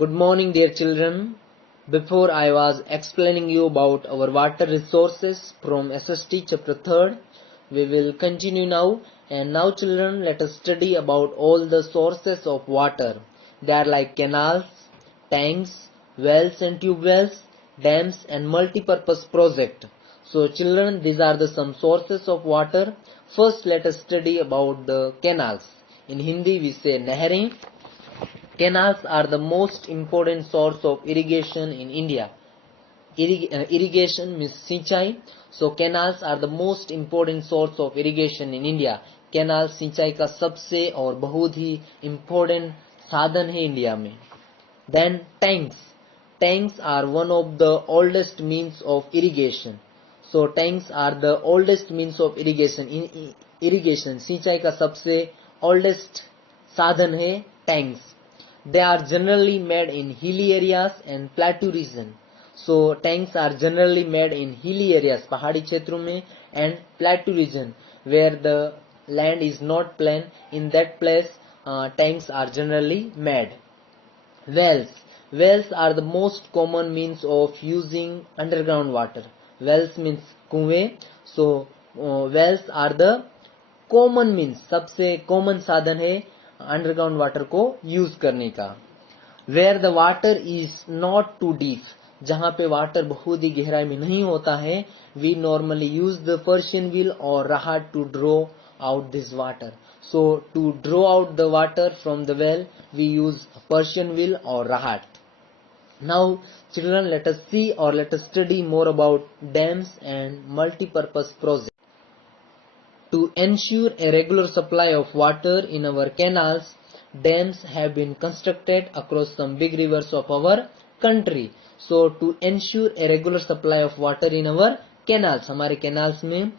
Good morning, dear children. Before I was explaining you about our water resources from SST chapter 3rd, we will continue now. And now, children, let us study about all the sources of water. They are like canals, tanks, wells and tube wells, dams and multi-purpose project. So, children, these are the some sources of water. First, let us study about the canals. In Hindi, we say nehrein. Canals are the most important source of irrigation in India. Irrigation means सिंचाई. So canals are the most important source of irrigation in India. Canal सिंचाई का सबसे और बहुत ही important साधन है India में. Then tanks. Tanks are one of the oldest means of irrigation. So tanks are the oldest means of irrigation. Irrigation सिंचाई का सबसे oldest साधन है tanks. They are generally made in hilly areas and plateau region. So tanks are generally made in hilly areas, पहाड़ी क्षेत्रों में, and plateau region where the land is not plain. In that place, tanks are generally made. Wells. Wells are the most common means of using underground water. Wells means कुएं. So wells are the common means, सबसे common साधन है underground water को use करने का. Where the water is not too deep, जहां पे water बहुत ही गहराई में नहीं होता है, we normally use the Persian wheel or rahat to draw out this water. So to draw out the water from the well we use Persian wheel or rahat. Now children, let us see और let us study more about dams and multipurpose project. To ensure a regular supply of water in our canals, dams have been constructed across some big rivers of our country. So to ensure a regular supply of water in our canals, हमारे canals में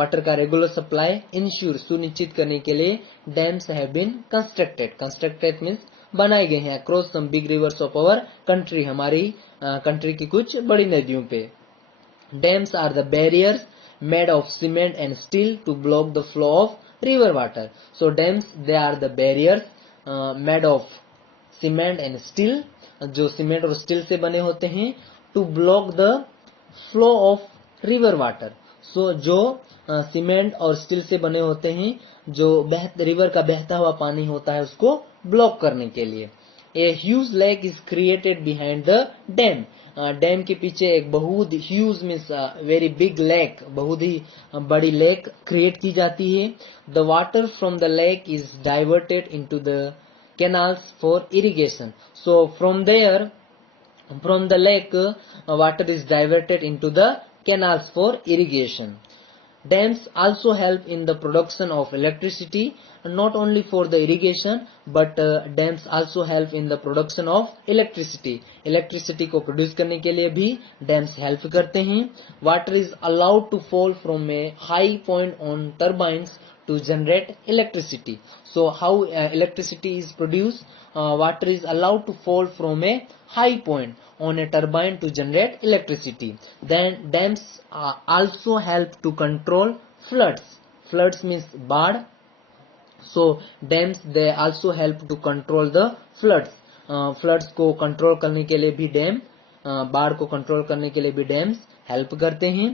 water का regular supply ensure सुनिश्चित करने के लिए dams have been constructed. Constructed means बनाए गए हैं across some big rivers of our country, हमारी कंट्री की कुछ बड़ी नदियों पे. Dams are the barriers made of cement and steel to block the flow of river water. So dams, they are the barriers made of cement and steel, जो cement और steel से बने होते हैं, to block the flow of river water. So जो cement और steel से बने होते हैं, जो रिवर का बहता हुआ पानी होता है उसको ब्लॉक करने के लिए. A huge lake is created behind the dam. Dam के पीछे एक बहुत huge means very big lake, बहुत ही बड़ी लेक क्रिएट की जाती है. The water from the lake is diverted into the canals for irrigation. So from there, from the lake water is diverted into the canals for irrigation. Dams also help in the production of electricity, not only for the irrigation, but dams also help in the production of electricity. Electricity को produce करने के लिए भी dams help करते हैं. Water is allowed to fall from a high point on turbines to generate electricity. So how electricity is produced? Water is allowed to fall from a high point on a turbine to generate electricity. Then dams also help to control floods. Floods means बाढ़. So dams, they also help to control the floods. Floods को control करने के लिए भी dam, बाढ़ को control करने के लिए भी डैम्स हेल्प करते हैं.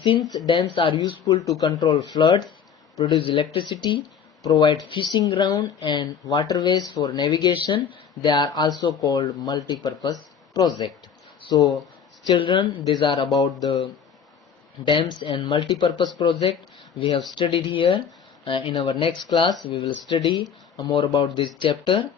Since dams are useful to control floods, produce electricity, provide fishing ground and waterways for navigation, they are also called multi-purpose project. So children, these are about the dams and multi-purpose project we have studied here. In our next class we will study more about this chapter.